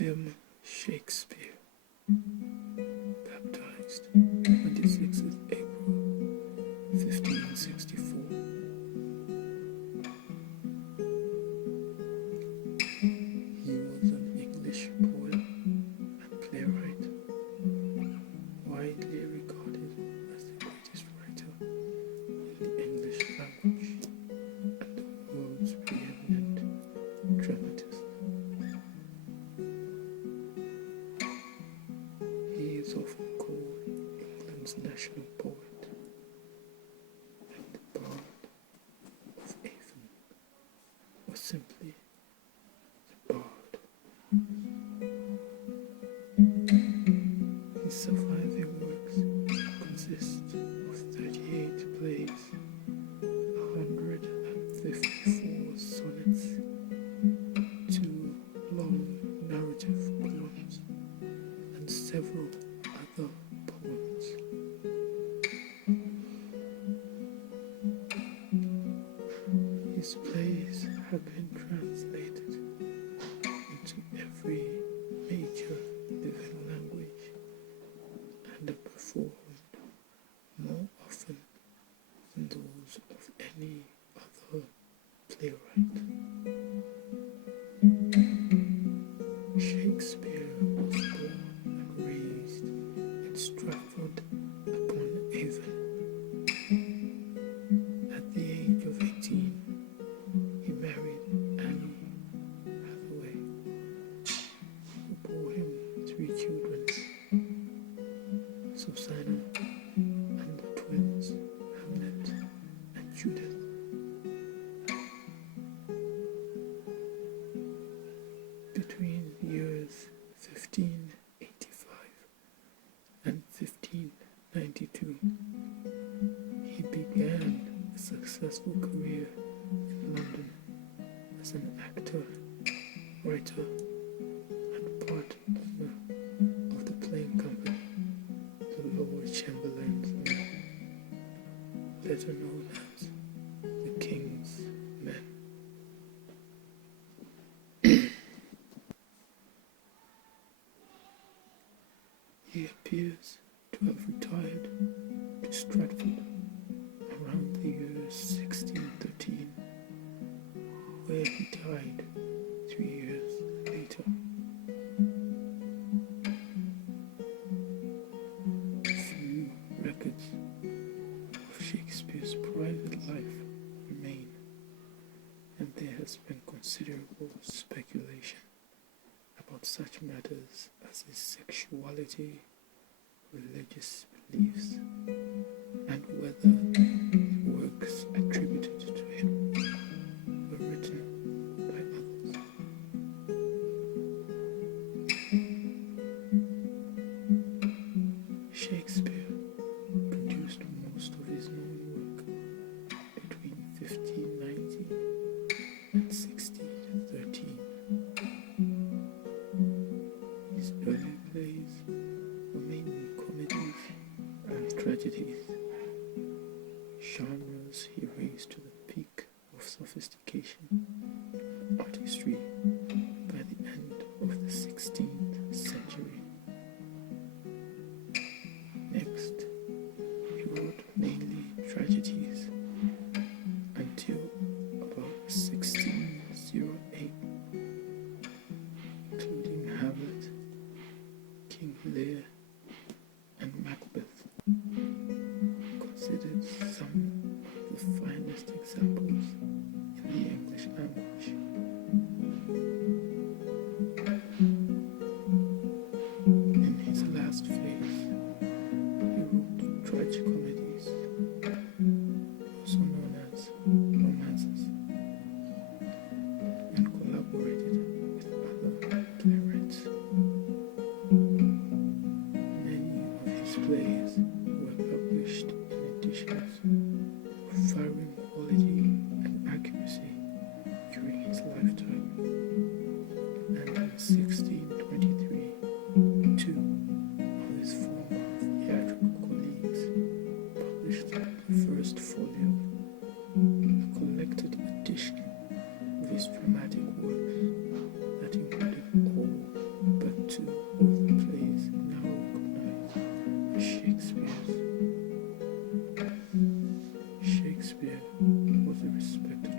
William Shakespeare, baptized 26th of April 1564. He was an English poet and playwright, widely regarded as the greatest writer in the English language and the world's preeminent dramatist. He is often called England's national poet and the Bard of Avon, or simply the Bard. His surviving works consist of 38 plays, 154 sonnets, 2 long narrative poems, and several other poems. His plays have been translated into every major living language and are performed more often than those of any other playwright. Shakespeare was born and raised in Stratford upon Avon. At the age of 18, he married Annie Hathaway, who bore him 3 children, Susanna and the twins Hamlet and Judith. Between the years 1585 and 1592, he began a successful career in London as an actor, writer, and partner of the playing company, the Lord Chamberlain's Men, better known as the King's Men. He appears to have retired to Stratford around the year 1613, where he died 3 years later. Few records of Shakespeare's private life remain, and there has been considerable speculation about such matters as his sexuality, religious beliefs, and whether the works attributed to him were written by others. Shakespeare produced most of his known work between 1590 and 1613. His early plays were mainly comedies and tragedies, genres he raised to the peak of sophistication and artistry by the end of the 16th century. Next, he wrote mainly tragedies until about 1608, including Hamlet, King Lear, and Macbeth, considered some of the finest examples in the English language. In his last phase, he wrote tragicomedies, also known as romances, and collaborated with other playwrights. Many of his plays were published in editions of varying quality and accuracy during his lifetime, and in 1623, 2 of his former theatrical colleagues published the first folio, a collected edition of his dramatic works that included all Shakespeare was a respected